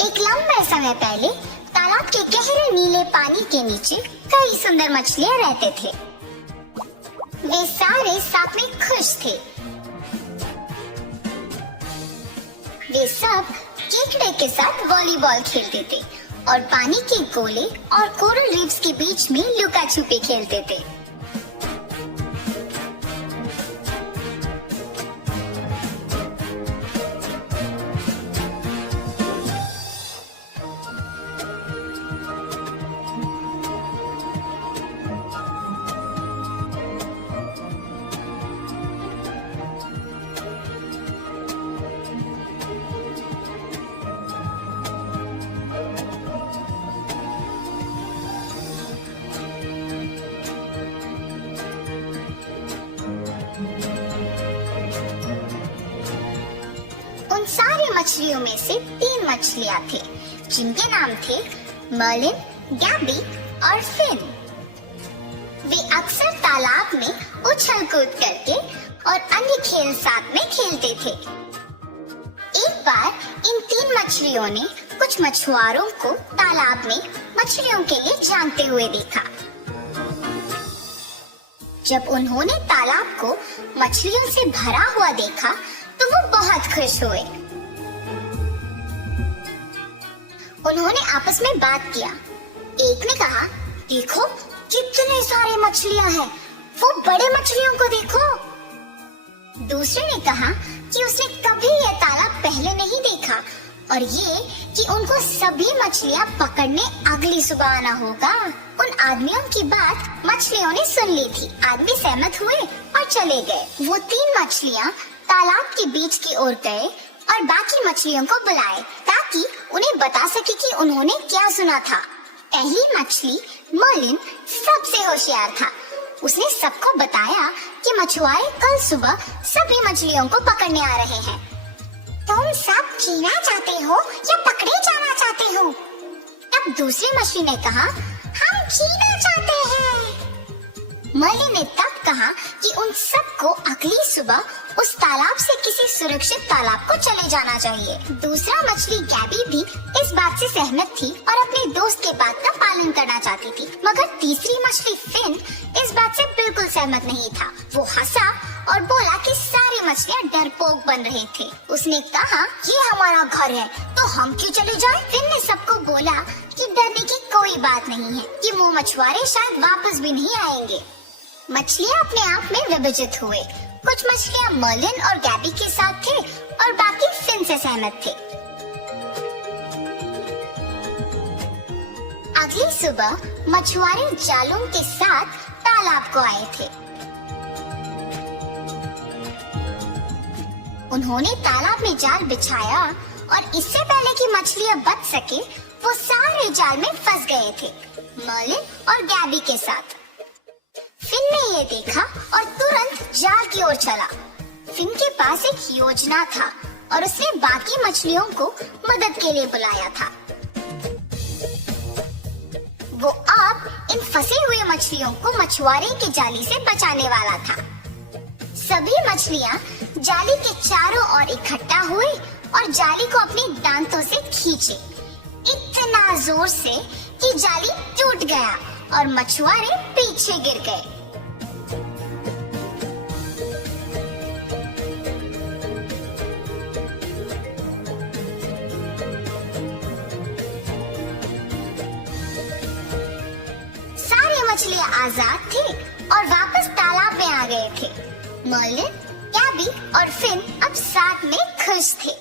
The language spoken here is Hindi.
एक लंबे समय पहले तालाब के गहरे नीले पानी के नीचे कई सुंदर मछलियां रहते थे। वे सारे साथ में खुश थे। वे सब केकड़े के साथ वॉलीबॉल खेलते थे और पानी के गोले और कोरल रीफ्स के बीच में लुका छुपी खेलते थे। उन सारी मछलियों में से 3 मछलियां थे जिनके नाम थे मर्लिन, गैबी और फिन। वे अक्सर तालाब में उछल कूद करके और अन्य खेल साथ में खेलते थे। एक बार इन 3 मछलियों ने कुछ मछुआरों को तालाब में मछलियों के लिए जानते हुए देखा। जब उन्होंने तालाब को मछलियों से भरा हुआ देखा तो वो बहुत खुश हुए। उन्होंने आपस में बात किया। एक ने कहा, देखो कितने सारे मछलियां हैं, वो बड़े मछलियों को देखो। दूसरे ने कहा कि उसने कभी यह तालाब पहले नहीं देखा और ये कि उनको सभी मछलियां पकड़ने अगली सुबह आना होगा। उन आदमियों की बात मछलियों ने सुन ली थी। आदमी सहमत हुए और चले गए। वो 3 मछलियां तालाब के बीच की ओर गए और बाकी मछलियों को बुलाए ताकि उन्हें बता सके कि उन्होंने क्या सुना था। पहली मछली मर्लिन सबसे होशियार था। उसने सबको बताया कि मछुआरे कल सुबह सभी मछलियों को पकड़ने आ रहे हैं। तुम सब जीना चाहते हो या पकड़े जाना चाहते हो? तब दूसरी मछली ने कहा, हम जीना चाहते हैं। मर्लिन ने तब कहा कि उन सबको अगली सुबह उस तालाब से किसी सुरक्षित तालाब को चले जाना चाहिए। दूसरा मछली गैबी भी इस बात से सहमत थी और अपने दोस्त के बात का पालन करना चाहती थी, मगर तीसरी मछली फिन इस बात से बिल्कुल सहमत नहीं था। वो हंसा और बोला कि सारी मछलियां डरपोक बन रहे थे। उसने कहा, ये हमारा घर है तो हम क्यों चले जाएं? फिन ने सबको बोला कि डरने की कोई बात नहीं है, कि वो मछुआरे शायद वापस भी नहीं आएंगे। मछलियां अपने आप में विभाजित हुए। कुछ मछलियां मर्लिन और गैबी के साथ थे और बाकी फिन से सहमत थे। अगली सुबह मछुआरे जालों के साथ तालाब को आए थे। उन्होंने तालाब में जाल बिछाया और इससे पहले कि मछलियां बच सके वो सारे जाल में फंस गए थे, मर्लिन और गैबी के साथ। फिन ने ये देखा और तुरंत जाल की ओर चला। फिन के पास एक योजना था और उसने बाकी मछलियों को मदद के लिए बुलाया था। वो अब इन फंसे हुए मछलियों को मछुआरे की जाली से बचाने वाला था। सभी मछलियां जाली के चारों ओर इकट्ठा हुए और जाली को अपने दांतों से खींचे, इतना जोर से कि जाली टूट गया और मछुआरे पीछे गिर गए। सारे मछलियां आजाद थे और वापस तालाब में आ गए थे। मर्लिन, गैबी और फिन अब साथ में खुश थे।